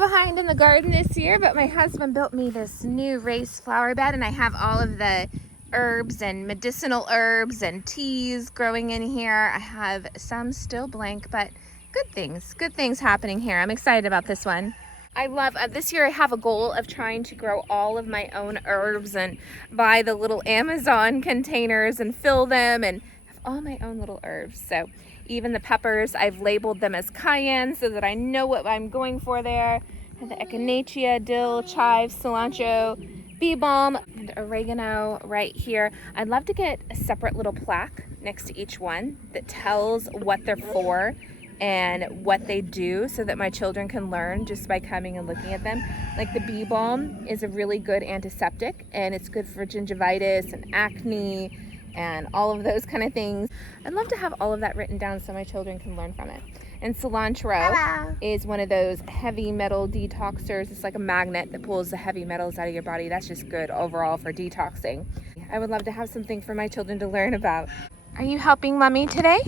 behind in the garden this year, but my husband built me this new raised flower bed, and I have all of the herbs and medicinal herbs and teas growing in here. I have some still blank, but good things happening here. I'm excited about this one. I love, this year I have a goal of trying to grow all of my own herbs and buy the little Amazon containers and fill them and have all my own little herbs. So even the peppers, I've labeled them as cayenne so that I know what I'm going for there. I have the echinacea, dill, chive, cilantro, bee balm, and oregano right here. I'd love to get a separate little plaque next to each one that tells what they're for and what they do so that my children can learn just by coming and looking at them. Like the bee balm is a really good antiseptic, and it's good for gingivitis and acne and all of those kind of things. I'd love to have all of that written down so my children can learn from it. And cilantro is one of those heavy metal detoxers. It's like a magnet that pulls the heavy metals out of your body. That's just good overall for detoxing. I would love to have something for my children to learn about. Are you helping Mommy today?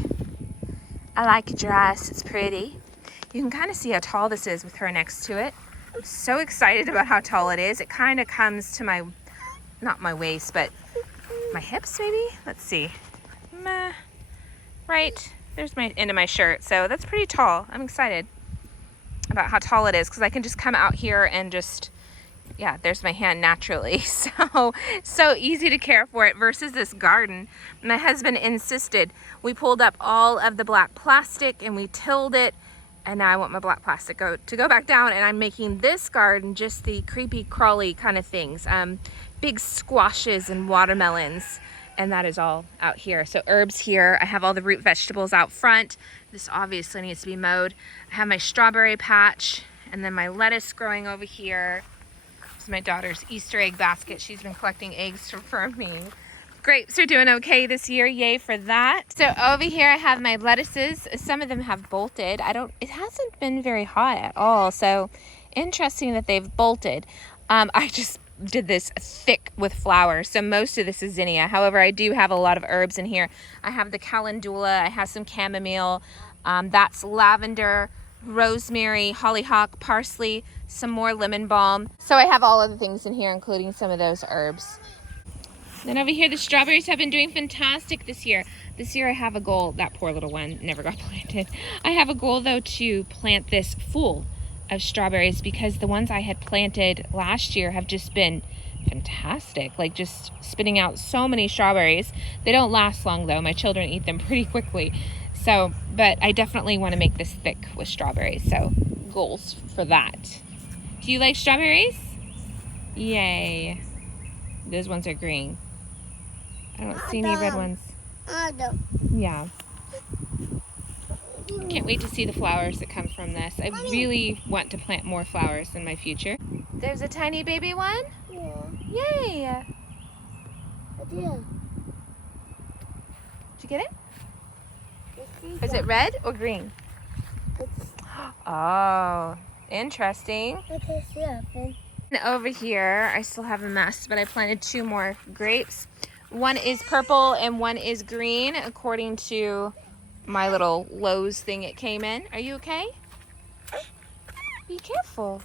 I like your dress, it's pretty. You can kind of see how tall this is with her next to it. I'm so excited about how tall it is. It kind of comes to my, not my waist, but my hips maybe? Let's see. Right, there's my end of my shirt. So that's pretty tall. I'm excited about how tall it is because I can just come out here and just, yeah, there's my hand naturally. So easy to care for it versus this garden. My husband insisted. We pulled up all of the black plastic and we tilled it, and now I want my black plastic to go back down, and I'm making this garden just the creepy crawly kind of things. Big squashes and watermelons, and that is all out here. So herbs here. I have all the root vegetables out front. This obviously needs to be mowed. I have my strawberry patch, and then my lettuce growing over here. This is my daughter's Easter egg basket. She's been collecting eggs for me. Grapes are doing okay this year, yay for that. So over here I have my lettuces. Some of them have bolted. It hasn't been very hot at all, so interesting that they've bolted. I just did this thick with flowers, so most of this is zinnia. However, I do have a lot of herbs in here. I have the calendula, I have some chamomile, that's lavender, rosemary, hollyhock, parsley, some more lemon balm. So I have all of the things in here, including some of those herbs. Then over here, the strawberries have been doing fantastic this year. This year I have a goal, that poor little one never got planted. I have a goal though to plant this full of strawberries because the ones I had planted last year have just been fantastic, like just spitting out so many strawberries. They don't last long though. My children eat them pretty quickly. So, but I definitely want to make this thick with strawberries. So goals for that. Do you like strawberries? Yay. Those ones are green. I don't see any red ones. Yeah. Can't wait to see the flowers that come from this. I really want to plant more flowers in my future. There's a tiny baby one? Yeah. Yay! Did you get it? Is it red or green? Oh, interesting. And over here, I still have a mess, but I planted 2 more grapes. One is purple and one is green, according to my little Lowe's thing it came in. Are you okay? Be careful.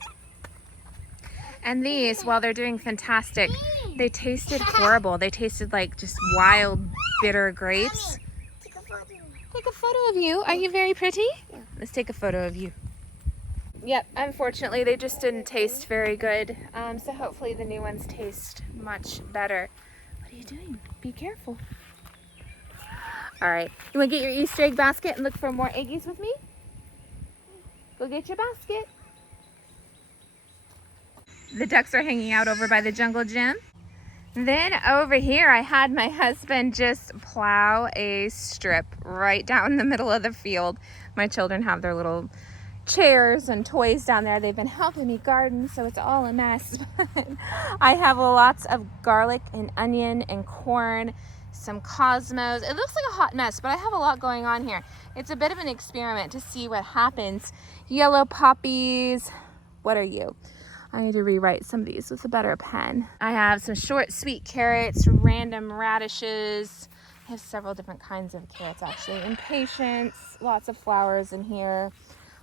And these, while they're doing fantastic, they tasted horrible. They tasted like just wild, bitter grapes. Take a photo of you. Are you very pretty? Yeah. Let's take a photo of you. Yep, unfortunately, they just didn't taste very good. So hopefully the new ones taste much better. What are you doing? Be careful. All right, you want to get your Easter egg basket and look for more eggies with me? Go get your basket. The ducks are hanging out over by the jungle gym. Then over here, I had my husband just plow a strip right down the middle of the field. My children have their little chairs and toys down there. They've been helping me garden, so it's all a mess. I have lots of garlic and onion and corn, some cosmos. It looks like a hot mess, but I have a lot going on here. It's a bit of an experiment to see what happens. Yellow poppies. What are you? I need to rewrite some of these with a better pen. I have some short sweet carrots, random radishes. I have several different kinds of carrots actually. Impatiens, lots of flowers in here.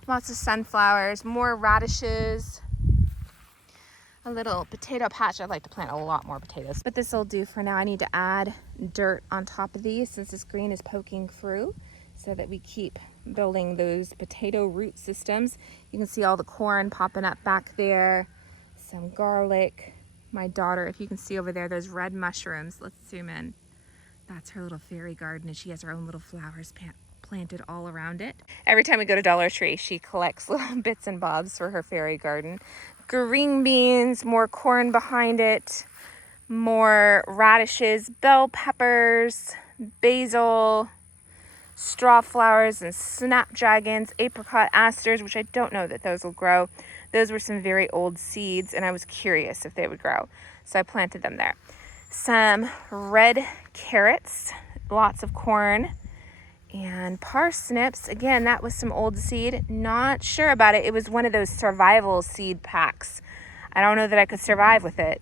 Lots of sunflowers, more radishes, a little potato patch. I'd like to plant a lot more potatoes, but this will do for now. I need to add dirt on top of these since this green is poking through so that we keep building those potato root systems. You can see all the corn popping up back there, some garlic. My daughter, if you can see over there, those red mushrooms. Let's zoom in. That's her little fairy garden, and she has her own little flowers planted all around it. Every time we go to Dollar Tree, she collects little bits and bobs for her fairy garden. Green beans, more corn behind it, more radishes, bell peppers, basil, straw flowers and snapdragons, apricot asters, which I don't know that those will grow. Those were some very old seeds, and I was curious if they would grow, so I planted them there. Some red carrots, lots of corn, and parsnips. Again, that was some old seed. Not sure about it. It was one of those survival seed packs. I don't know that I could survive with it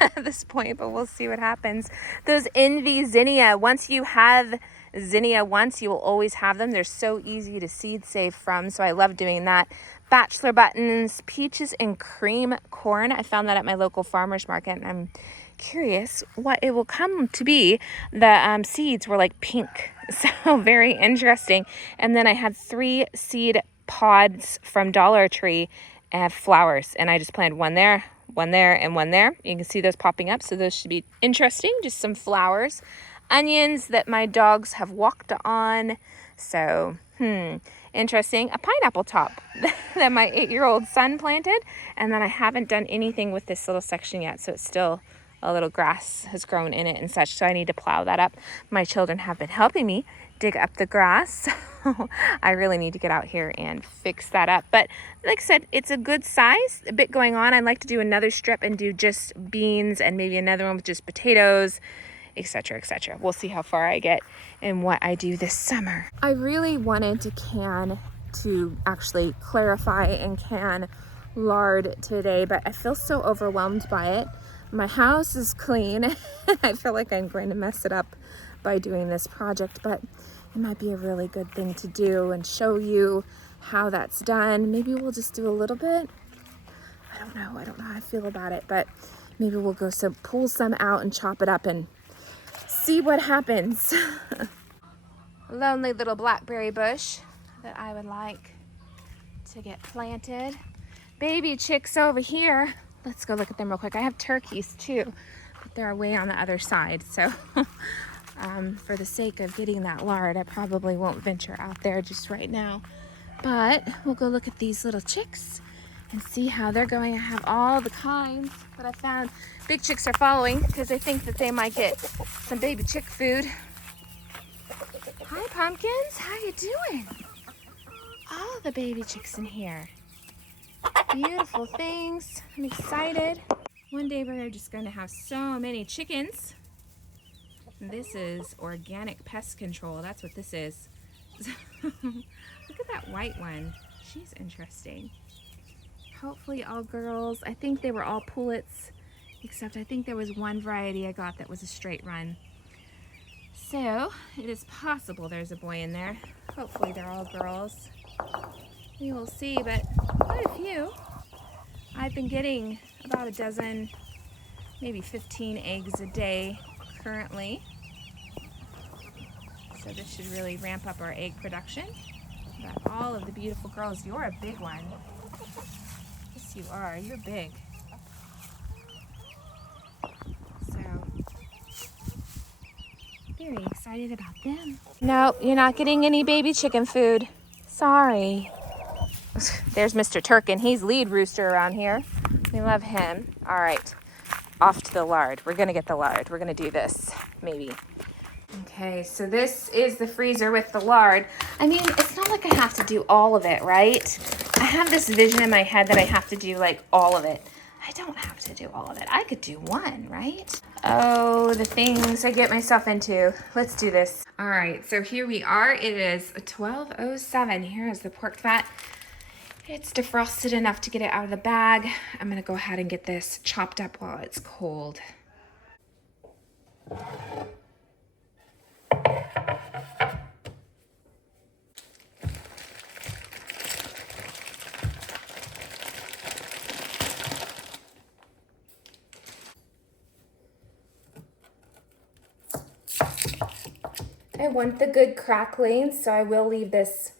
at this point, but we'll see what happens. Those envy zinnia. Once you have zinnia once, you will always have them. They're so easy to seed save from, so I love doing that. Bachelor buttons, peaches and cream corn. I found that at my local farmer's market, and I'm curious what it will come to be. The seeds were like pink, so very interesting. And then I had 3 seed pods from Dollar Tree and flowers, and I just planted one there, and one there. You can see those popping up, so those should be interesting. Just some flowers. Onions that my dogs have walked on, so interesting. A pineapple top that my 8-year-old son planted, and then I haven't done anything with this little section yet, so it's still a little grass has grown in it and such, so I need to plow that up. My children have been helping me dig up the grass, so I really need to get out here and fix that up. But like I said, it's a good size, a bit going on. I'd like to do another strip and do just beans and maybe another one with just potatoes, etc., etc. We'll see how far I get and what I do this summer. I really wanted to actually clarify and can lard today, but I feel so overwhelmed by it. My house is clean. I feel like I'm going to mess it up by doing this project, but it might be a really good thing to do and show you how that's done. Maybe we'll just do a little bit. I don't know how I feel about it, but maybe we'll go pull some out and chop it up and see what happens. A lonely little blackberry bush that I would like to get planted. Baby chicks over here. Let's go look at them real quick. I have turkeys too, but they're way on the other side. So for the sake of getting that lard, I probably won't venture out there just right now. But we'll go look at these little chicks and see how they're going. I have all the kinds that I found. Big chicks are following because they think that they might get some baby chick food. Hi, pumpkins. How you doing? All the baby chicks in here. Beautiful things. I'm excited. One day we're just going to have so many chickens. This is organic pest control. That's what this is. Look at that white one. She's interesting. Hopefully all girls. I think they were all pullets, except I think there was one variety I got that was a straight run. So it is possible there's a boy in there. Hopefully they're all girls. We will see, but quite a few. I've been getting about a dozen, maybe 15 eggs a day currently. So this should really ramp up our egg production. Got all of the beautiful girls. You're a big one. Yes, you are. You're big. So, very excited about them. Nope, you're not getting any baby chicken food. Sorry. There's Mr. Turkin. He's lead rooster around here. We love him. All right, off to the lard. We're gonna get the lard. We're gonna do this, maybe. Okay, so this is the freezer with the lard. I mean, it's not like I have to do all of it, right? I have this vision in my head that I have to do like all of it. I don't have to do all of it. I could do one, right? Oh, the things I get myself into. Let's do this. All right, so here we are. It is 12:07. Here is the pork fat. It's defrosted enough to get it out of the bag. I'm gonna go ahead and get this chopped up while it's cold. I want the good crackling, so I will leave this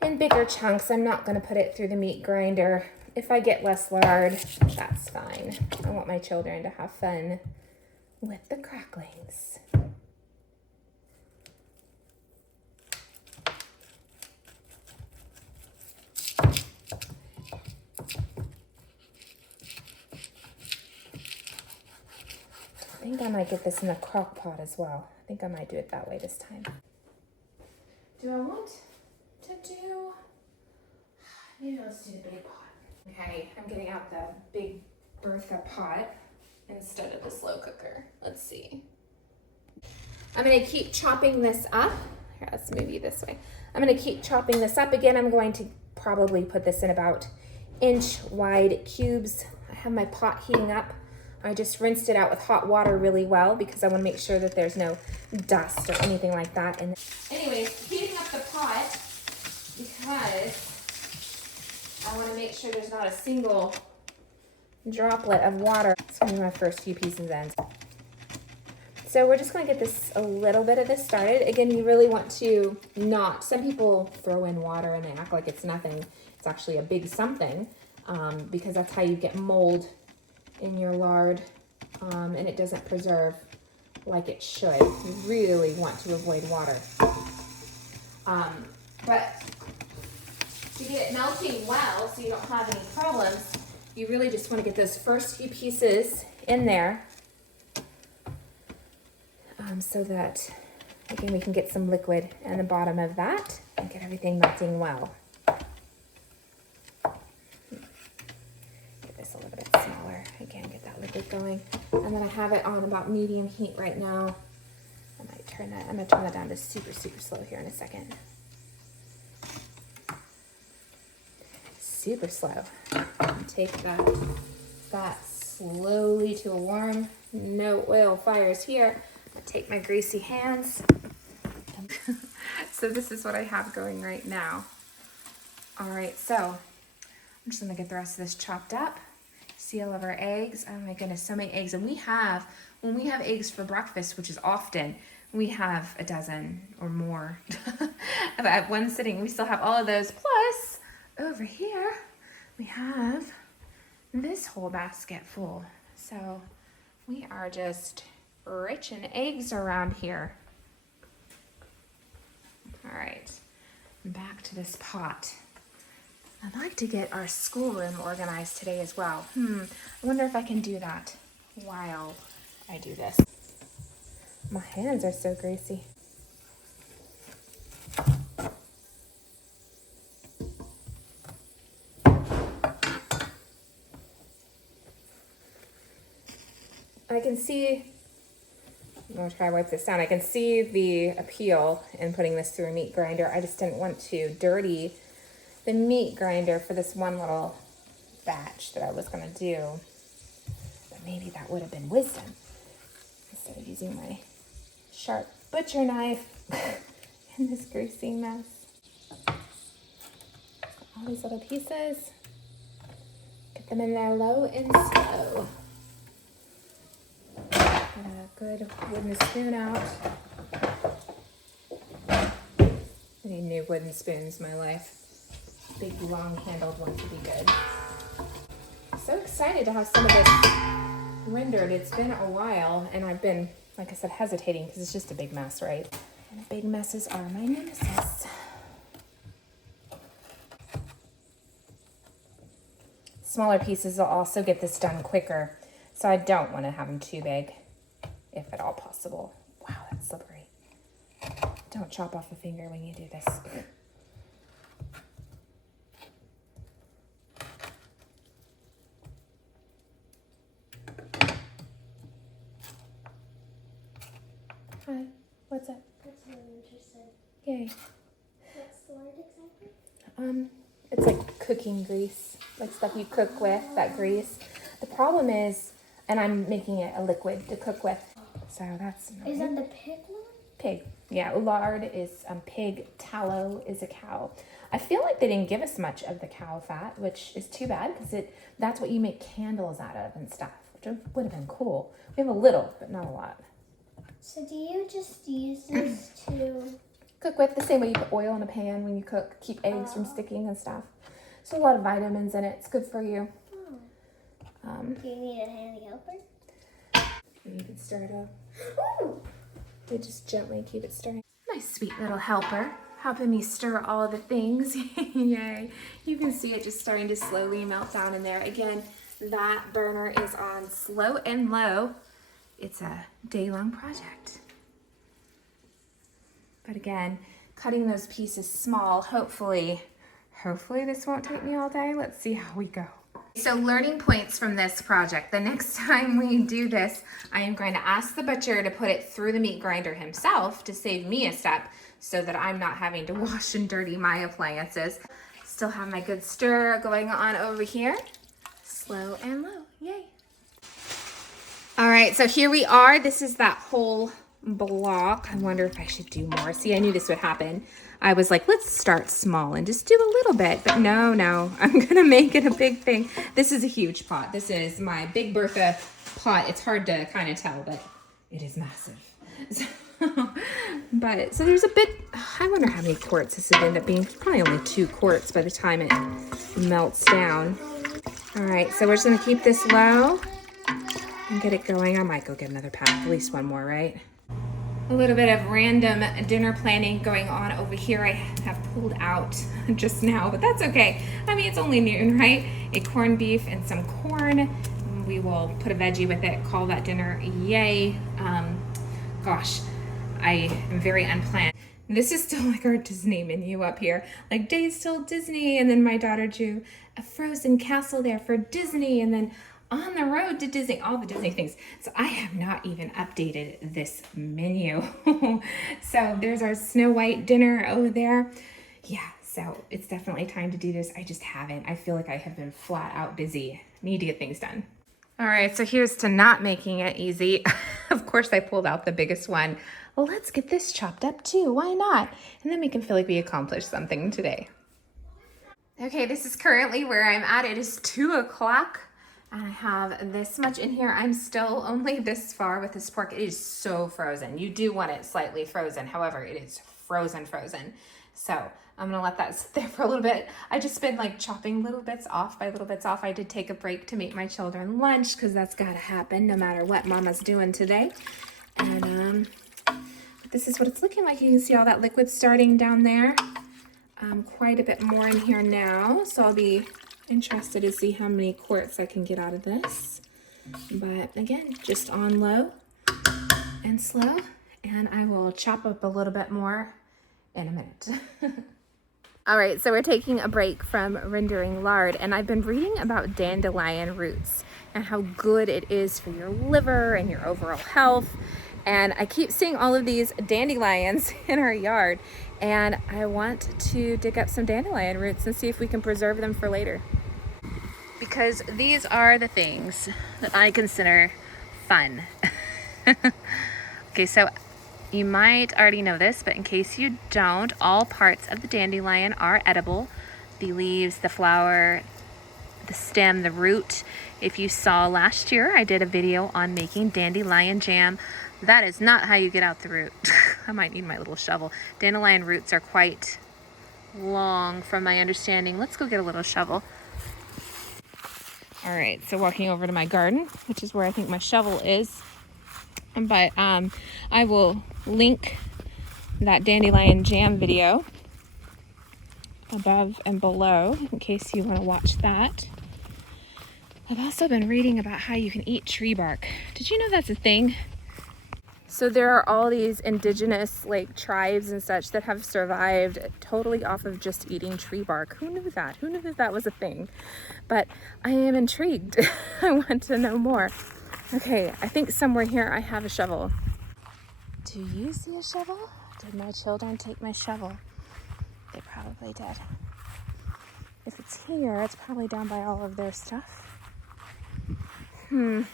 in bigger chunks. I'm not going to put it through the meat grinder. If I get less lard, that's fine. I want my children to have fun with the cracklings. I think I might get this in a crock pot as well. I think I might do it that way this time. Do I want to do, maybe let's do the big pot. Okay, I'm getting out the big Bertha pot instead of the slow cooker. Let's see. I'm gonna keep chopping this up. Here, let's move you this way. I'm gonna keep chopping this up. Again, I'm going to probably put this in about inch wide cubes. I have my pot heating up. I just rinsed it out with hot water really well because I want to make sure that there's no dust or anything like that. And anyways, heating up the pot because I want to make sure there's not a single droplet of water. It's going to be my first few pieces in. So we're just going to get this, a little bit of this started. Again, you really want to not, some people throw in water and they act like it's nothing. It's actually a big something because that's how you get mold in your lard, and it doesn't preserve like it should. You really want to avoid water. But to get it melting well so you don't have any problems, you really just want to get those first few pieces in there so that, again, we can get some liquid in the bottom of that and get everything melting well. Again, get that liquid going. And then I have it on about medium heat right now. I might turn that, I'm gonna turn that down to super, super slow here in a second. Super slow. And take that slowly to a warm, no oil fires here. I take my greasy hands. So this is what I have going right now. All right, so I'm just gonna get the rest of this chopped up. See all of our eggs. Oh my goodness, so many eggs. And when we have eggs for breakfast, which is often, we have a dozen or more at one sitting. We still have all of those. Plus, over here, we have this whole basket full. So we are just rich in eggs around here. All right, back to this pot. I'd like to get our schoolroom organized today as well. I wonder if I can do that while I do this. My hands are so greasy. I can see, I'm gonna try to wipe this down. I can see the appeal in putting this through a meat grinder. I just didn't want to dirty the meat grinder for this one little batch that I was gonna do. But maybe that would have been wisdom instead of using my sharp butcher knife in this greasy mess. All these little pieces, get them in there low and slow. Get a good wooden spoon out. I need new wooden spoons in my life. Big long-handled ones would be good. So excited to have some of this rendered. It's been a while, and I've been, like I said, hesitating because it's just a big mess, right? And big messes are my nemesis. Smaller pieces will also get this done quicker, so I don't want to have them too big, if at all possible. Wow, that's slippery. Don't chop off a finger when you do this. Hi, what's up? That's really interesting. Yay. What's the word exactly? It's like cooking grease, like stuff you cook with, that grease. The problem is, and I'm making it a liquid to cook with, so that's annoying. Is that the pig one? Pig. Yeah, lard is pig, tallow is a cow. I feel like they didn't give us much of the cow fat, which is too bad because that's what you make candles out of and stuff, which would have been cool. We have a little, but not a lot. So do you just use this to... Cook with the same way you put oil in a pan when you cook. Keep eggs from sticking and stuff. So a lot of vitamins in it. It's good for you. Do you need a handy helper? You can stir it up. They just gently keep it stirring. My sweet little helper, helping me stir all the things. Yay. You can see it just starting to slowly melt down in there. Again, that burner is on slow and low. It's a day-long project. But again, cutting those pieces small, hopefully this won't take me all day. Let's see how we go. So learning points from this project. The next time we do this, I am going to ask the butcher to put it through the meat grinder himself to save me a step so that I'm not having to wash and dirty my appliances. Still have my good stir going on over here. Slow and low, yay. All right, so here we are. This is that whole block. I wonder if I should do more. See, I knew this would happen. I was like, let's start small and just do a little bit, but no, I'm gonna make it a big thing. This is a huge pot. This is my Big Bertha pot. It's hard to kind of tell, but it is massive. So there's a bit, I wonder how many quarts this would end up being. Probably only 2 quarts by the time it melts down. All right, so we're just gonna keep this low and get it going. I might go get another pack, at least one more, right? A little bit of random dinner planning going on over here. I have pulled out just now, but that's okay. I mean, it's only noon, right? A corned beef and some corn. We will put a veggie with it, call that dinner, yay. Gosh, I am very unplanned. This is still like our Disney menu up here. Like days till Disney, and then my daughter drew a frozen castle there for Disney, and then on the road to Disney, all the Disney things. So I have not even updated this menu. So there's our Snow White dinner over there. Yeah, so it's definitely time to do this. I just haven't. I feel like I have been flat out busy. Need to get things done. All right, so here's to not making it easy. Of course, I pulled out the biggest one. Well, let's get this chopped up too. Why not? And then we can feel like we accomplished something today. Okay, this is currently where I'm at. It is 2 o'clock. And I have this much in here. I'm still only this far with this pork. It is so frozen. You do want it slightly frozen. However, it is frozen. So I'm gonna let that sit there for a little bit. I just been like chopping little bits off by little bits off. I did take a break to make my children lunch because that's gotta happen no matter what mama's doing today. And this is what it's looking like. You can see all that liquid starting down there. Quite a bit more in here now. So I'll be interested to see how many quarts I can get out of this. But again, just on low and slow, and I will chop up a little bit more in a minute. All right, so we're taking a break from rendering lard, and I've been reading about dandelion roots and how good it is for your liver and your overall health. And I keep seeing all of these dandelions in our yard, and I want to dig up some dandelion roots and see if we can preserve them for later. Because these are the things that I consider fun. Okay, so you might already know this, but in case you don't, all parts of the dandelion are edible. The leaves, the flower, the stem, the root. If you saw last year, I did a video on making dandelion jam. That is not how you get out the root. I might need my little shovel. Dandelion roots are quite long from my understanding. Let's go get a little shovel. All right, so walking over to my garden, which is where I think my shovel is. But I will link that dandelion jam video above and below in case you want to watch that. I've also been reading about how you can eat tree bark. Did you know that's a thing? So there are all these indigenous like tribes and such that have survived totally off of just eating tree bark. Who knew that? Who knew that that was a thing? But I am intrigued. I want to know more. Okay, I think somewhere here I have a shovel. Do you see a shovel? Did my children take my shovel? They probably did. If it's here, it's probably down by all of their stuff. No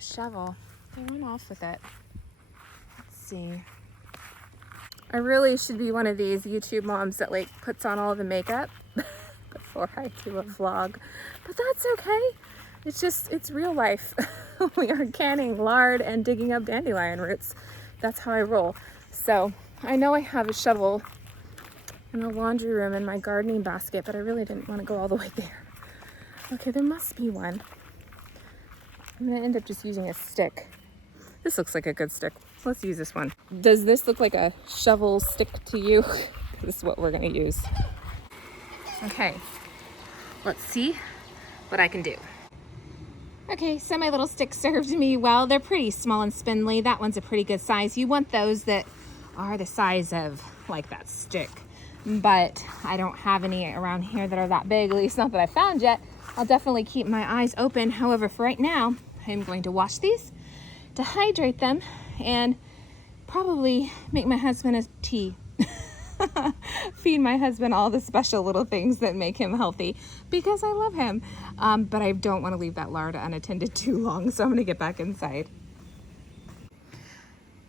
shovel. They went off with it. Let's see. I really should be one of these YouTube moms that like puts on all the makeup before I do a vlog. But that's okay. it's real life. We are canning lard and digging up dandelion roots. That's how I roll. So I know I have a shovel in the laundry room in my gardening basket, but I really didn't want to go all the way there. Okay, there must be one. I'm gonna end up just using a stick. This looks like a good stick. Let's use this one. Does this look like a shovel stick to you? This is what we're gonna use. Okay, let's see what I can do. Okay, so my little stick served me well. They're pretty small and spindly. That one's a pretty good size. You want those that are the size of like that stick. But I don't have any around here that are that big, at least not that I found yet. I'll definitely keep my eyes open. However, for right now, I'm going to wash these, dehydrate them, and probably make my husband a tea. Feed my husband all the special little things that make him healthy because I love him. But I don't want to leave that lard unattended too long, so I'm going to get back inside.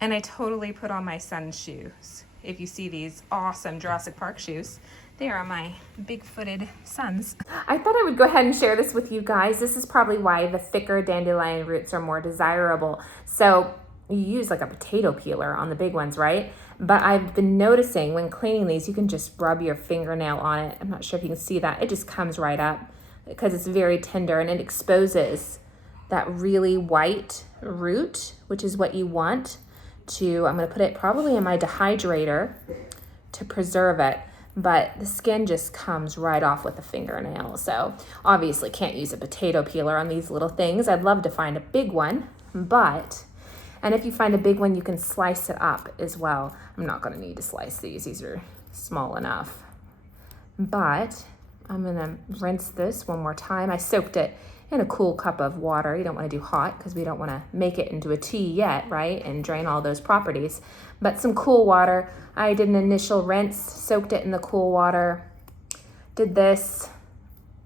And I totally put on my son's shoes. If you see these awesome Jurassic Park shoes, they are my big-footed sons. I thought I would go ahead and share this with you guys. This is probably why the thicker dandelion roots are more desirable. So you use like a potato peeler on the big ones, right? But I've been noticing when cleaning these, you can just rub your fingernail on it. I'm not sure if you can see that. It just comes right up because it's very tender and it exposes that really white root, which is what you want to. I'm gonna put it probably in my dehydrator to preserve it, but the skin just comes right off with a fingernail. So obviously can't use a potato peeler on these little things. I'd love to find a big one, and if you find a big one, you can slice it up as well. I'm not gonna need to slice these. These are small enough. But I'm gonna rinse this one more time. I soaked it in a cool cup of water. You don't wanna do hot because we don't wanna make it into a tea yet, right? And drain all those properties. But some cool water. I did an initial rinse, soaked it in the cool water, did this,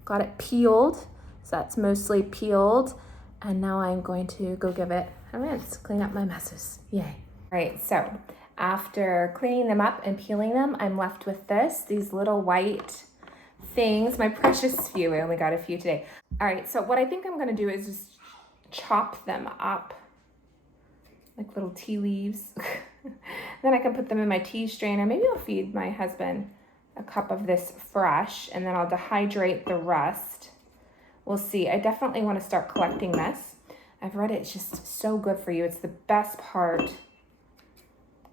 got it peeled. So that's mostly peeled. And now I'm going to go give it a rinse, clean up my messes. Yay. All right, so after cleaning them up and peeling them, I'm left with these little white things, my precious few. I only got a few today. All right, so what I think I'm gonna do is just chop them up like little tea leaves. Then I can put them in my tea strainer. Maybe I'll feed my husband a cup of this fresh and then I'll dehydrate the rest. We'll see. I definitely want to start collecting this. I've read it's just so good for you. It's the best part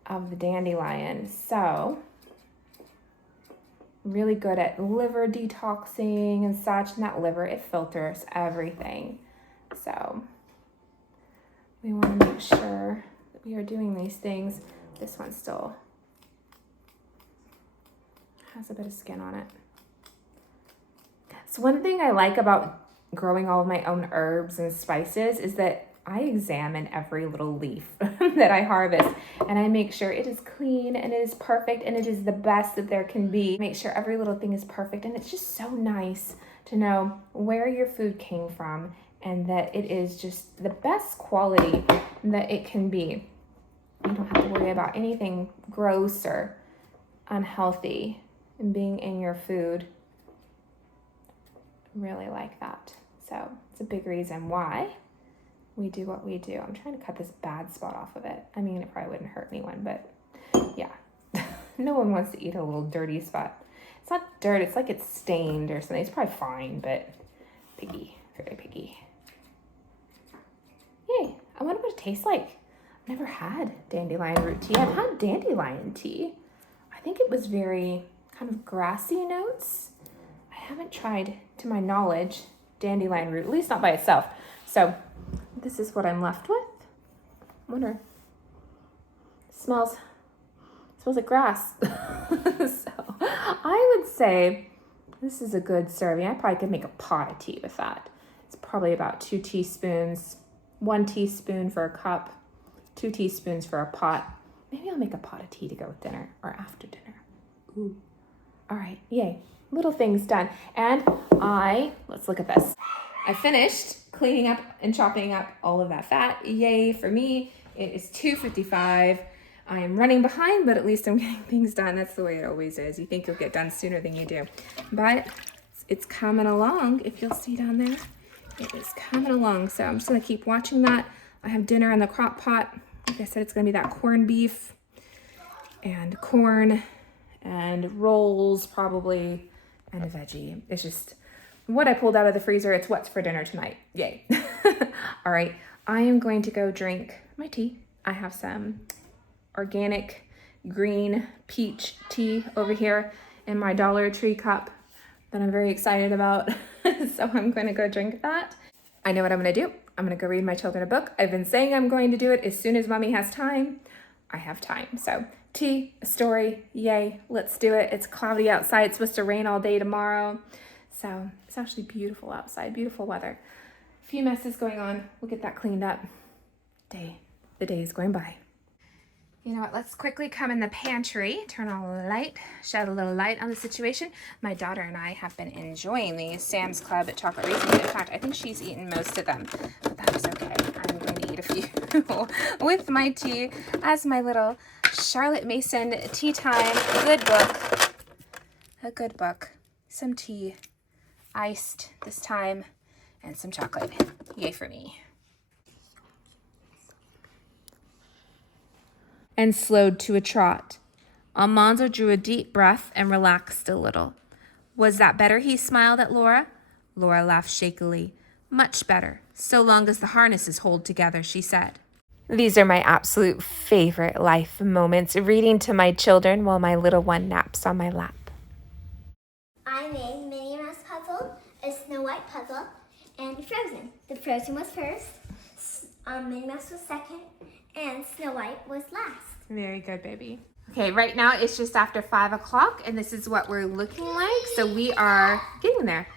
of the dandelion. So really good at liver detoxing and such. And that liver, it filters everything. So we want to make sure that we are doing these things. This one still has a bit of skin on it. So one thing I like about growing all of my own herbs and spices is that I examine every little leaf that I harvest and I make sure it is clean and it is perfect and it is the best that there can be. Make sure every little thing is perfect, and it's just so nice to know where your food came from and that it is just the best quality that it can be. You don't have to worry about anything gross or unhealthy and being in your food. Really like that. So it's a big reason why we do what we do. I'm trying to cut this bad spot off of it. I mean, it probably wouldn't hurt anyone, but yeah. No one wants to eat a little dirty spot. It's not dirt, it's like it's stained or something. It's probably fine, but picky, very picky. Yay, I wonder what it tastes like. I've never had dandelion root tea. I've had dandelion tea. I think it was very kind of grassy notes. I haven't tried, to my knowledge, dandelion root, at least not by itself. So this is what I'm left with. I wonder. It smells like grass. So I would say this is a good serving. I probably could make a pot of tea with that. It's probably about 2 teaspoons, 1 teaspoon for a cup, 2 teaspoons for a pot. Maybe I'll make a pot of tea to go with dinner or after dinner. Ooh. All right, yay. Little things done. And let's look at this. I finished cleaning up and chopping up all of that fat. Yay for me. It is 2:55. I am running behind, but at least I'm getting things done. That's the way it always is. You think you'll get done sooner than you do. But it's coming along. If you'll see down there, It is coming along, so I'm just gonna keep watching that. I have dinner in the crock pot. Like I said, it's gonna be that corned beef and corn and rolls probably and a veggie. It's just what I pulled out of the freezer. It's what's for dinner tonight. Yay. All right, I am going to go drink my tea. I have some organic green peach tea over here in my Dollar Tree cup that I'm very excited about. So I'm going to go drink that. I know what I'm going to do. I'm going to go read my children a book. I've been saying I'm going to do it as soon as mommy has time. I have time. So tea, a story, yay, let's do it. It's cloudy outside. It's supposed to rain all day tomorrow. So it's actually beautiful outside, beautiful weather. A few messes going on. We'll get that cleaned up. The day is going by. You know what, let's quickly come in the pantry, turn on a light, shed a little light on the situation. My daughter and I have been enjoying these Sam's Club chocolate raisins. In fact, I think she's eaten most of them, but that is okay. I'm going to eat a few with my tea as my little Charlotte Mason tea time. Good book. A good book. Some tea, iced this time, and some chocolate. Yay for me. And slowed to a trot. Almanzo drew a deep breath and relaxed a little. Was that better? He smiled at Laura. Laura laughed shakily. Much better, so long as the harnesses hold together, she said. These are my absolute favorite life moments, reading to my children while my little one naps on my lap. I made Minnie Mouse puzzle, a Snow White puzzle, and Frozen. The Frozen was first, Minnie Mouse was second, and Snow White was last. Very good, baby. Okay, right now it's just after 5 o'clock, and this is what we're looking like. So we are getting there.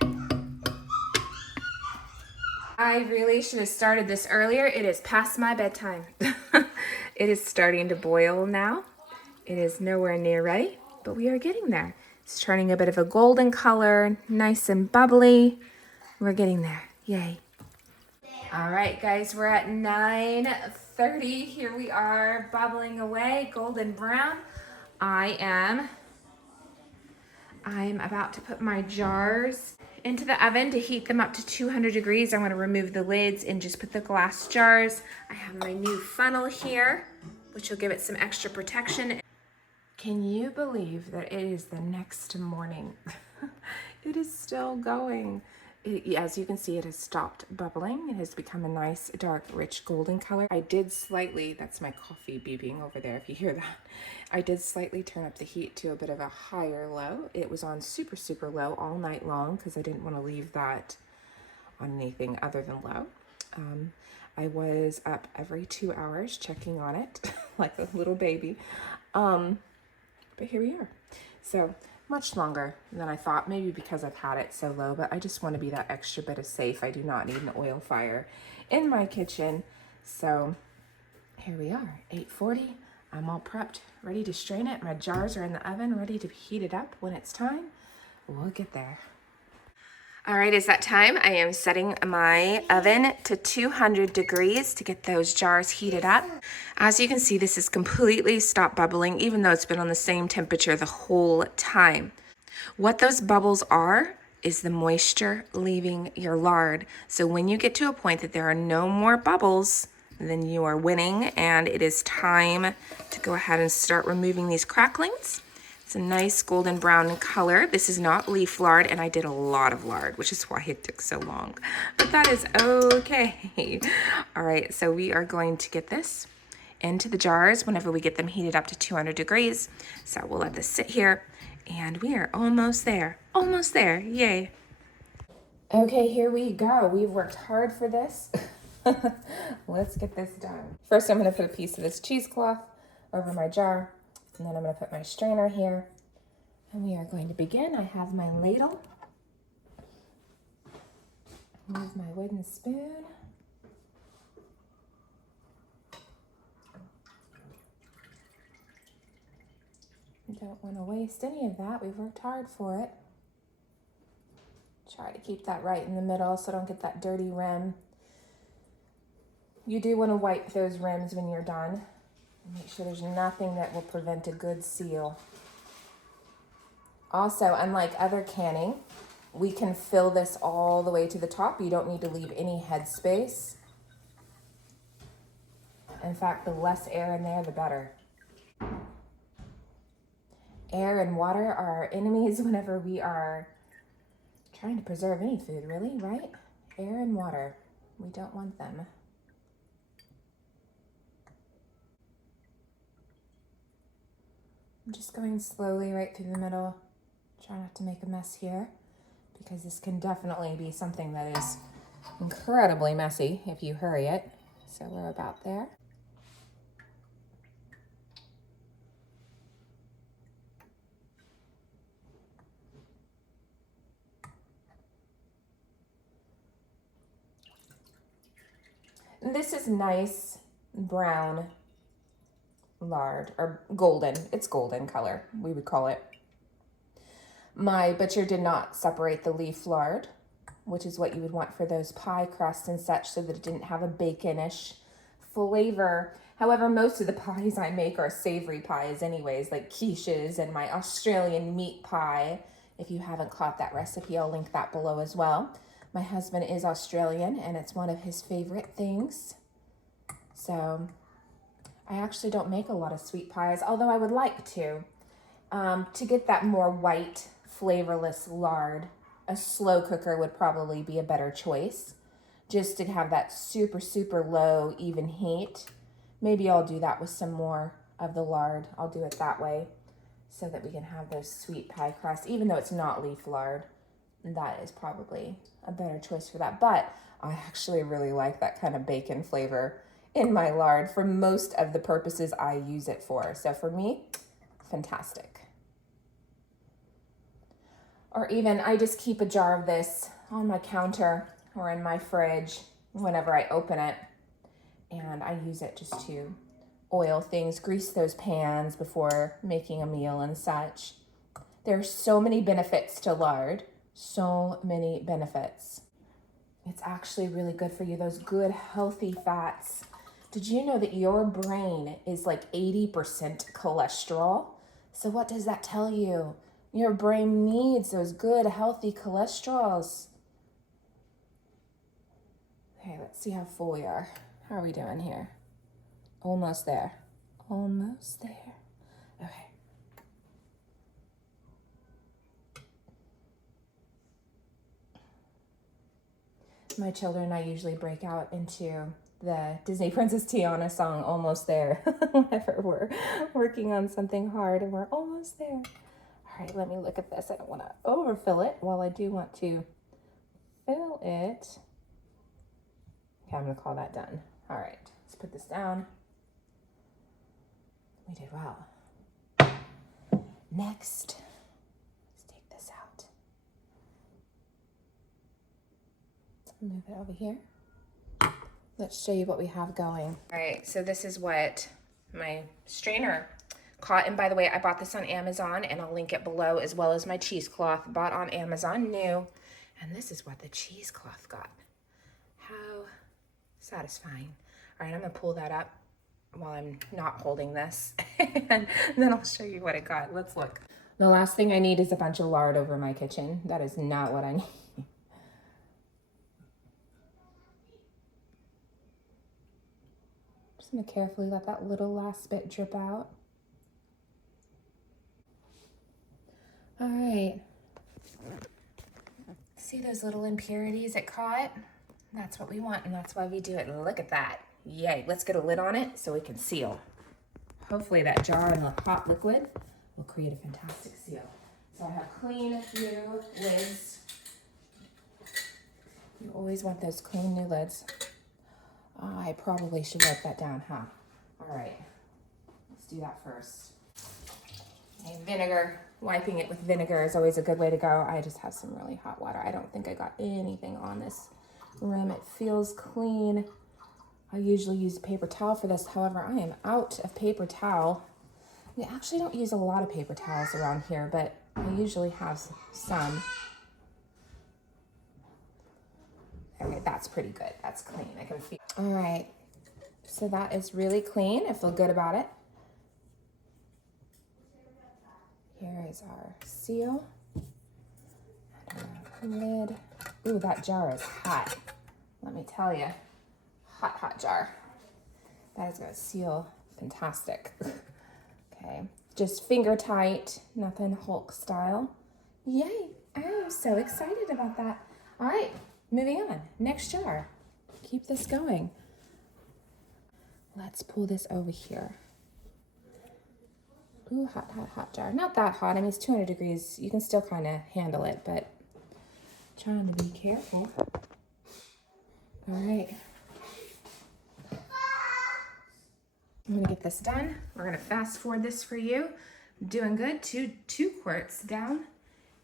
I really should have started this earlier. It is past my bedtime. It is starting to boil now. It is nowhere near ready, but we are getting there. It's turning a bit of a golden color, nice and bubbly. We're getting there. Yay. All right, guys, we're at 9:30. Here we are, bubbling away, golden brown. I'm about to put my jars into the oven to heat them up to 200 degrees. I'm going to remove the lids and just put the glass jars. I have my new funnel here, which will give it some extra protection. Can you believe that it is the next morning? It is still going. As you can see, it has stopped bubbling. It has become a nice, dark, rich golden color. I did slightly, that's my coffee beeping over there if you hear that. I did slightly turn up the heat to a bit of a higher low. It was on super, super low all night long because I didn't want to leave that on anything other than low. I was up every 2 hours checking on it like a little baby. But here we are. So much longer than I thought, maybe because I've had it so low, but I just want to be that extra bit of safe. I do not need an oil fire in my kitchen. So here we are, 8:40. I'm all prepped, ready to strain it. My jars are in the oven, ready to heat it up when it's time. We'll get there. All right, it's that time. I am setting my oven to 200 degrees to get those jars heated up. As you can see, this has completely stopped bubbling, even though it's been on the same temperature the whole time. What those bubbles are is the moisture leaving your lard. So when you get to a point that there are no more bubbles, then you are winning, and it is time to go ahead and start removing these cracklings. It's a nice golden brown color. This is not leaf lard, and I did a lot of lard, which is why it took so long. But that is okay. All right, so we are going to get this into the jars whenever we get them heated up to 200 degrees. So we'll let this sit here, and we are almost there. Almost there, yay. Okay, here we go. We've worked hard for this. Let's get this done. First, I'm gonna put a piece of this cheesecloth over my jar. And then I'm going to put my strainer here. And we are going to begin. I have my ladle. Here's my wooden spoon. I don't want to waste any of that. We've worked hard for it. Try to keep that right in the middle so I don't get that dirty rim. You do want to wipe those rims when you're done. Make sure there's nothing that will prevent a good seal. Also, unlike other canning, We can fill this all the way to the top. You don't need to leave any headspace. In fact, the less air in there, the better. Air and water are our enemies whenever we are trying to preserve any food, really, right? Air and water. We don't want them. I'm just going slowly right through the middle. Try not to make a mess here, because this can definitely be something that is incredibly messy if you hurry it. So we're about there. This is nice brown lard, or golden. It's golden color, we would call it. My butcher did not separate the leaf lard, which is what you would want for those pie crusts and such, so that it didn't have a baconish flavor. However, most of the pies I make are savory pies anyways, like quiches and my Australian meat pie. If you haven't caught that recipe, I'll link that below as well. My husband is Australian and it's one of his favorite things. So I actually don't make a lot of sweet pies, although I would like to. To get that more white, flavorless lard, a slow cooker would probably be a better choice. Just to have that super, super low, even heat. Maybe I'll do that with some more of the lard. I'll do it that way so that we can have those sweet pie crusts, even though it's not leaf lard. That is probably a better choice for that. But I actually really like that kind of bacon flavor in my lard for most of the purposes I use it for. So for me, fantastic. Or even I just keep a jar of this on my counter or in my fridge whenever I open it. And I use it just to oil things, grease those pans before making a meal and such. There's so many benefits to lard. So many benefits. It's actually really good for you, those good healthy fats. Did you know that your brain is like 80% cholesterol? So what does that tell you? Your brain needs those good healthy cholesterols. Okay, let's see how full we are. How are we doing here? Almost there. Almost there. Okay. My children and I usually break out into the Disney Princess Tiana song, Almost There, whenever we're working on something hard and we're almost there. All right, let me look at this. I don't want to overfill it, while I do want to fill it. Okay, I'm going to call that done. All right, let's put this down. We did well. Next, let's take this out. Move it over here. Let's show you what we have going. All right, so this is what my strainer caught. And by the way, I bought this on Amazon, and I'll link it below, as well as my cheesecloth, bought on Amazon, new. And this is what the cheesecloth got. How satisfying. All right, I'm gonna pull that up while I'm not holding this, and then I'll show you what it got. Let's look. The last thing I need is a bunch of lard over my kitchen. That is not what I need. Just gonna carefully let that little last bit drip out. All right. See those little impurities it caught? That's what we want, and that's why we do it. And look at that. Yay, let's get a lid on it so we can seal. Hopefully that jar and the hot liquid will create a fantastic seal. So I have clean, new lids. You always want those clean, new lids. Oh, I probably should wipe that down, huh? All right, let's do that first. Okay, vinegar. Wiping it with vinegar is always a good way to go. I just have some really hot water. I don't think I got anything on this rim. It feels clean. I usually use a paper towel for this. However, I am out of paper towel. We actually don't use a lot of paper towels around here, but I usually have some. Okay, that's pretty good. That's clean. I can feel. All right, so that is really clean. I feel good about it. Here is our seal. Lid. Ooh, that jar is hot. Let me tell you. Hot, hot jar. That is gonna seal fantastic. Okay, just finger tight, nothing Hulk style. Yay, I am so excited about that. All right, moving on, next jar. Keep this going. Let's pull this over here. Ooh, hot, hot, hot jar. Not that hot, I mean, it's 200 degrees. You can still kind of handle it, but trying to be careful. All right. I'm gonna get this done. We're gonna fast forward this for you. Doing good, two quarts down.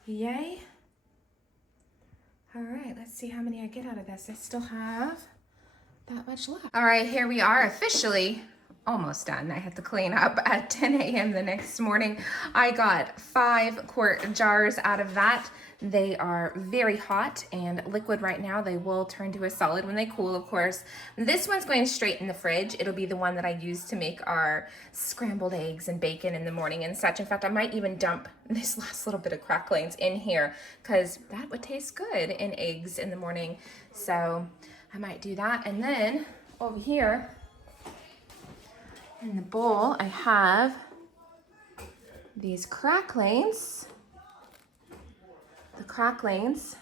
Yay. All right, let's see how many I get out of this. I still have that much left. All right, here we are officially almost done. I had to clean up at 10 a.m. the next morning. I got 5-quart jars out of that. They are very hot and liquid right now. They will turn to a solid when they cool, of course. This one's going straight in the fridge. It'll be the one that I use to make our scrambled eggs and bacon in the morning and such. In fact, I might even dump this last little bit of cracklings in here because that would taste good in eggs in the morning. So I might do that. And then over here in the bowl, I have these cracklings. The cracklings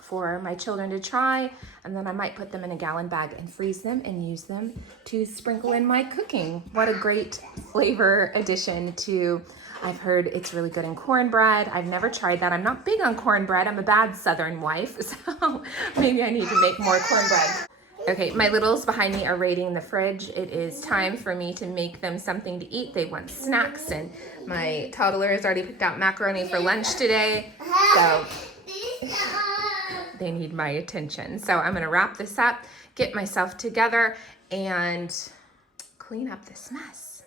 for my children to try, and then I might put them in a gallon bag and freeze them and use them to sprinkle in my cooking. What a great flavor addition to, I've heard it's really good in cornbread. I've never tried that. I'm not big on cornbread. I'm a bad Southern wife, so maybe I need to make more cornbread. Okay, my littles behind me are raiding the fridge. It is time for me to make them something to eat. They want snacks, and my toddler has already picked out macaroni for lunch today, so they need my attention. So I'm gonna wrap this up, get myself together, and clean up this mess.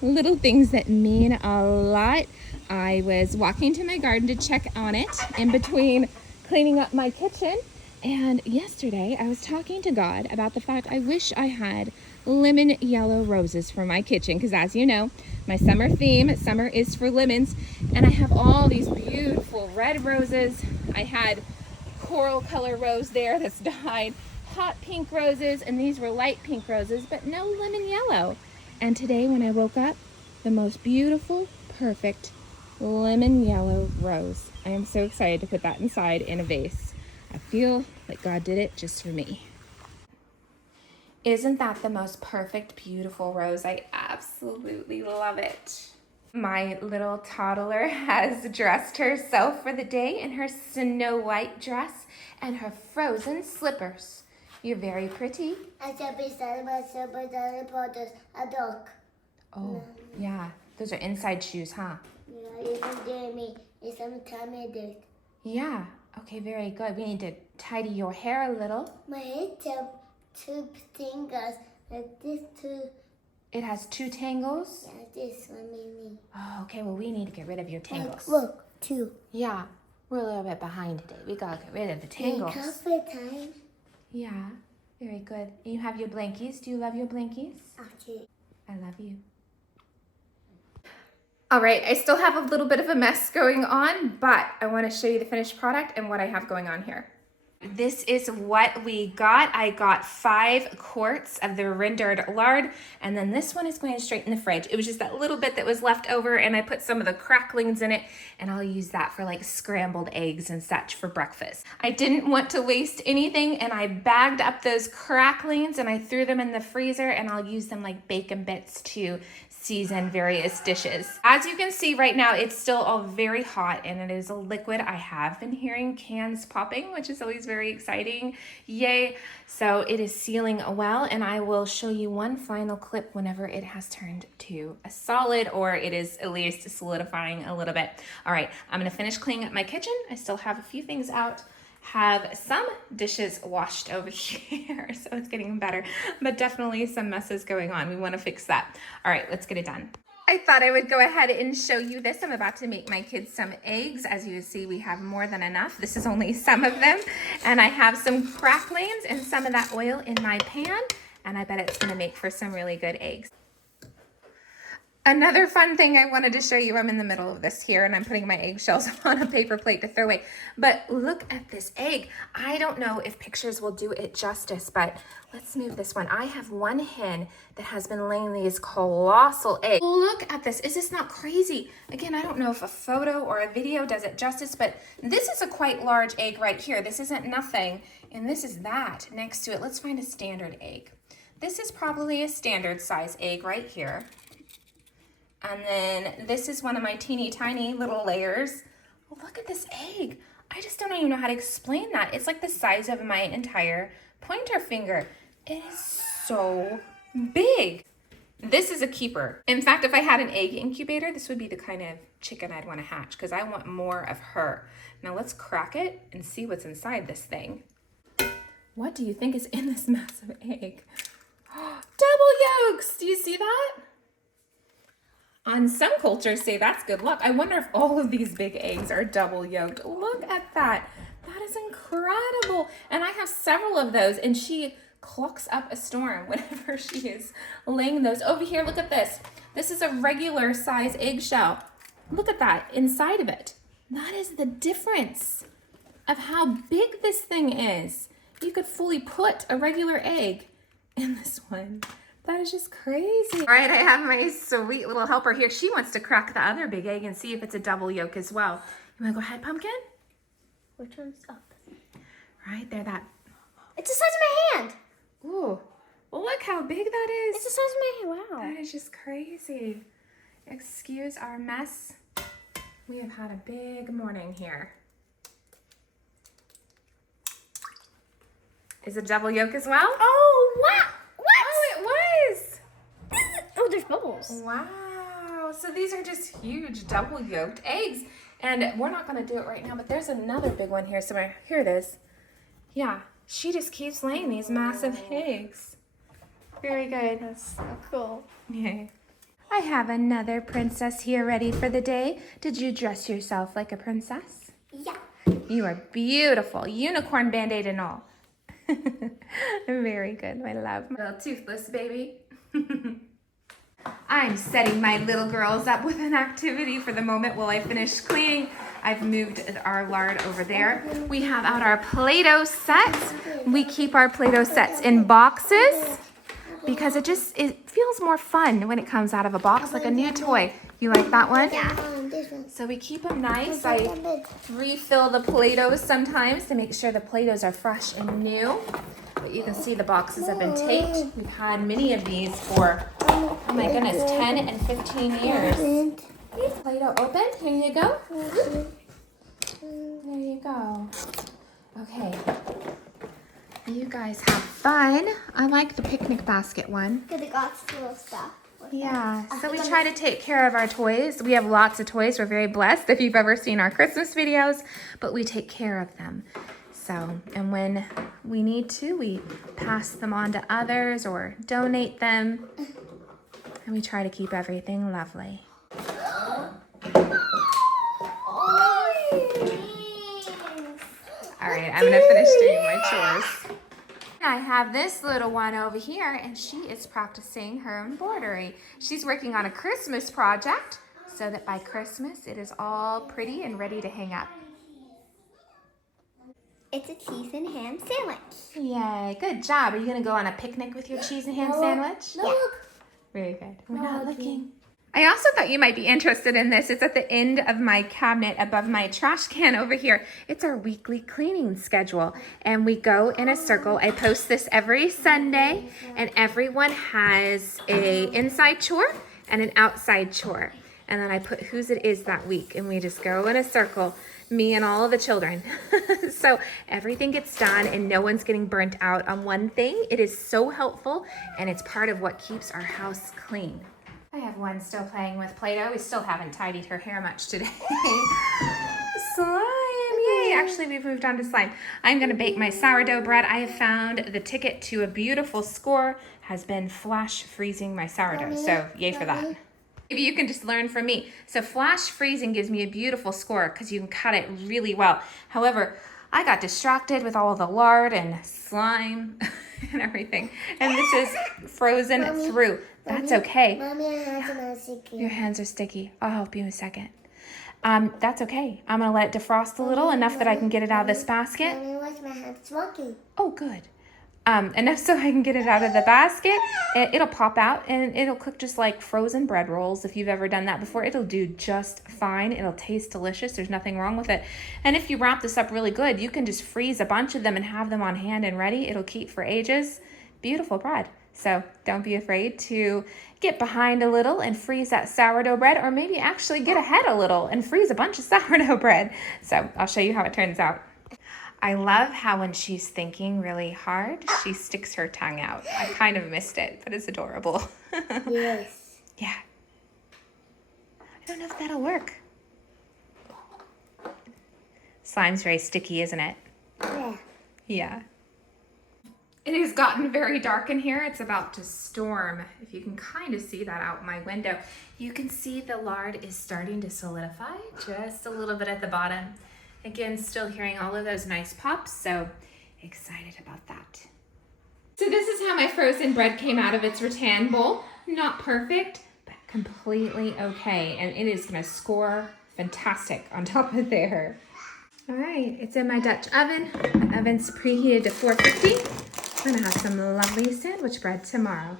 Little things that mean a lot. I was walking to my garden to check on it in between cleaning up my kitchen. And yesterday I was talking to God about the fact I wish I had lemon yellow roses for my kitchen, because as you know, my summer theme, summer is for lemons, and I have all these beautiful red roses. I had coral color rose there that's dyed, hot pink roses, and these were light pink roses, but no lemon yellow. And today when I woke up, the most beautiful, perfect lemon yellow rose. I am so excited to put that inside in a vase. I feel like God did it just for me. Isn't that the most perfect, beautiful rose? I absolutely love it. My little toddler has dressed herself for the day in her Snow White dress and her frozen slippers. You're very pretty. Oh, yeah. Those are inside shoes, huh? Yeah. Okay, very good. We need to tidy your hair a little. My hair has two fingers, like this two. It has 2 tangles? Yeah, this one maybe. Oh, okay. Well, we need to get rid of your tangles. Look, 2. Yeah, we're a little bit behind today. We gotta get rid of the tangles. Time. Yeah, very good. And you have your blankies. Do you love your blankies? Okay. I love you. All right, I still have a little bit of a mess going on, but I want to show you the finished product and what I have going on here. This is what we got. I got 5 quarts of the rendered lard, and then this one is going straight in the fridge. It was just that little bit that was left over, and I put some of the cracklings in it, and I'll use that for like scrambled eggs and such for breakfast. I didn't want to waste anything, and I bagged up those cracklings and I threw them in the freezer, and I'll use them like bacon bits to season various dishes. As you can see right now, it's still all very hot and it is a liquid. I have been hearing cans popping, which is always very exciting. Yay. So it is sealing well, and I will show you one final clip whenever it has turned to a solid, or it is at least solidifying a little bit. All right, I'm gonna finish cleaning up my kitchen. I still have a few things out. Have some dishes washed over here, so it's getting better, but definitely some messes going on. We want to fix that. All right, let's get it done. I thought I would go ahead and show you this. I'm about to make my kids some eggs. As you can see, we have more than enough. This is only some of them, and I have some cracklings and some of that oil in my pan, and I bet it's going to make for some really good eggs. Another fun thing I wanted to show you, I'm in the middle of this here and I'm putting my eggshells on a paper plate to throw away. But look at this egg. I don't know if pictures will do it justice, but let's move this one. I have one hen that has been laying these colossal eggs. Look at this. Is this not crazy? Again, I don't know if a photo or a video does it justice, but this is a quite large egg right here. This isn't nothing, and this is that next to it. Let's find a standard egg. This is probably a standard size egg right here. And then this is one of my teeny tiny little layers. Oh, look at this egg. I just don't even know how to explain that. It's like the size of my entire pointer finger. It is so big. This is a keeper. In fact, if I had an egg incubator, this would be the kind of chicken I'd want to hatch because I want more of her. Now let's crack it and see what's inside this thing. What do you think is in this massive egg? Double yolks! Do you see that? On some cultures say that's good luck. I wonder if all of these big eggs are double yolked. Look at that. That is incredible. And I have several of those, and she clucks up a storm whenever she is laying those. Over here, look at this. This is a regular size eggshell. Look at that inside of it. That is the difference of how big this thing is. You could fully put a regular egg in this one. That is just crazy. All right, I have my sweet little helper here. She wants to crack the other big egg and see if it's a double yolk as well. You wanna go ahead, Pumpkin? Which one's up? Right there, that. It's the size of my hand. Ooh, look how big that is. It's the size of my hand. Wow. That is just crazy. Excuse our mess. We have had a big morning here. Is it double yolk as well? Oh, wow. Oh, it was. Oh, there's bubbles. Wow. So these are just huge double yolked eggs. And we're not going to do it right now, but there's another big one here somewhere. Here it is. Yeah. She just keeps laying these massive eggs. Very good. That's so cool. Yeah. I have another princess here ready for the day. Did you dress yourself like a princess? Yeah. You are beautiful. Unicorn band-aid and all. Very good, my love. My little toothless baby. I'm setting my little girls up with an activity for the moment while I finish cleaning. I've moved our lard over there. We have out our Play-Doh sets. We keep our Play-Doh sets in boxes because it feels more fun when it comes out of a box, like a new toy. You like that one? Yeah. This one. So we keep them nice. I refill the Play-Dohs sometimes to make sure the Play-Dohs are fresh and new. But you can see the boxes have been taped. We've had many of these for, oh my goodness, 10 and 15 years. Play-Doh opened. Here you go. There you go. Okay. You guys have fun. I like the picnic basket one. Because it got little stuff. Yeah, so we try to take care of our toys. We have lots of toys. We're very blessed if you've ever seen our Christmas videos, but we take care of them. So, and when we need to, we pass them on to others or donate them. And we try to keep everything lovely. All right, I'm gonna finish doing my chores. I have this little one over here, and she is practicing her embroidery. She's working on a Christmas project so that by Christmas it is all pretty and ready to hang up. It's a cheese and ham sandwich. Yay, good job. Are you gonna go on a picnic with your cheese and ham sandwich? No, look. Very good. We're not looking. I also thought you might be interested in this. It's at the end of my cabinet above my trash can over here. It's our weekly cleaning schedule, and we go in a circle. I post this every Sunday, and everyone has a inside chore and an outside chore. And then I put whose it is that week, and we just go in a circle, me and all of the children. So everything gets done, and no one's getting burnt out on one thing. It is so helpful, and it's part of what keeps our house clean. I have one still playing with Play-Doh. We still haven't tidied her hair much today. Slime, yay. Actually, we've moved on to slime. I'm gonna bake my sourdough bread. I have found the ticket to a beautiful score has been flash freezing my sourdough. So yay for that. Maybe you can just learn from me. So flash freezing gives me a beautiful score because you can cut it really well. However, I got distracted with all the lard and slime and everything. And this is frozen Mommy, through. That's okay. Mommy, my hands are sticky. Your hands are sticky. I'll help you in a second. That's okay. I'm gonna let it defrost a little, enough that I can get it out of this basket. Mommy, why's my hands smoky? Oh, good. Enough so I can get it out of the basket. It'll pop out and it'll cook just like frozen bread rolls. If you've ever done that before, it'll do just fine. It'll taste delicious. There's nothing wrong with it. And if you wrap this up really good, you can just freeze a bunch of them and have them on hand and ready. It'll keep for ages. Beautiful bread. So don't be afraid to get behind a little and freeze that sourdough bread, or maybe actually get ahead a little and freeze a bunch of sourdough bread. So I'll show you how it turns out. I love how when she's thinking really hard, she sticks her tongue out. I kind of missed it, but it's adorable. Yes. Yeah. I don't know if that'll work. Slime's very sticky, isn't it? Yeah. Yeah. It has gotten very dark in here. It's about to storm. If you can kind of see that out my window, you can see the lard is starting to solidify just a little bit at the bottom. Again, still hearing all of those nice pops, so excited about that. So this is how my frozen bread came out of its rattan bowl. Not perfect, but completely okay. And it is gonna score fantastic on top of there. All right, it's in my Dutch oven. My oven's preheated to 450. We're gonna have some lovely sandwich bread tomorrow.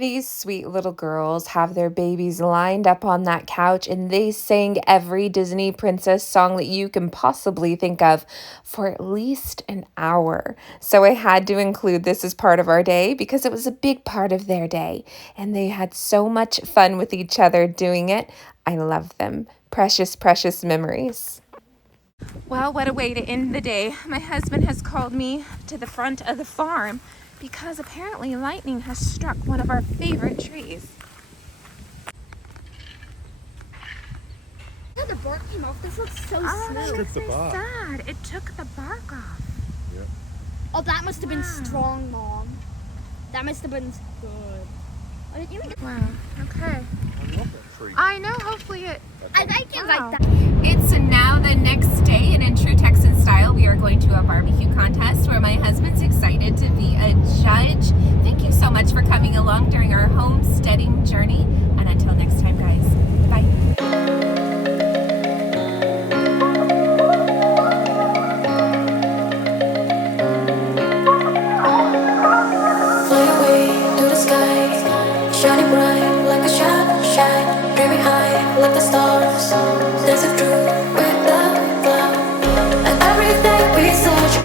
These sweet little girls have their babies lined up on that couch, and they sang every Disney princess song that you can possibly think of for at least an hour. So I had to include this as part of our day because it was a big part of their day, and they had so much fun with each other doing it. I love them. Precious, precious memories. Well, what a way to end the day. My husband has called me to the front of the farm because apparently lightning has struck one of our favorite trees. The bark came off. This looks so Oh, that smooth. looks so sad. It took the bark off. Yep. Oh, that must have been strong, Mom. That must have been good. Oh, did you make it? Wow, okay. I love that tree. I know, hopefully it... I like it like that. It's now the next day, and in true Texan style, we are going to a barbecue contest where my husband's excited to be a judge. Thank you so much for coming along during our homesteading journey, and until next time, guys, bye. Shining bright like a shine, dreaming high like the stars. Dancing through.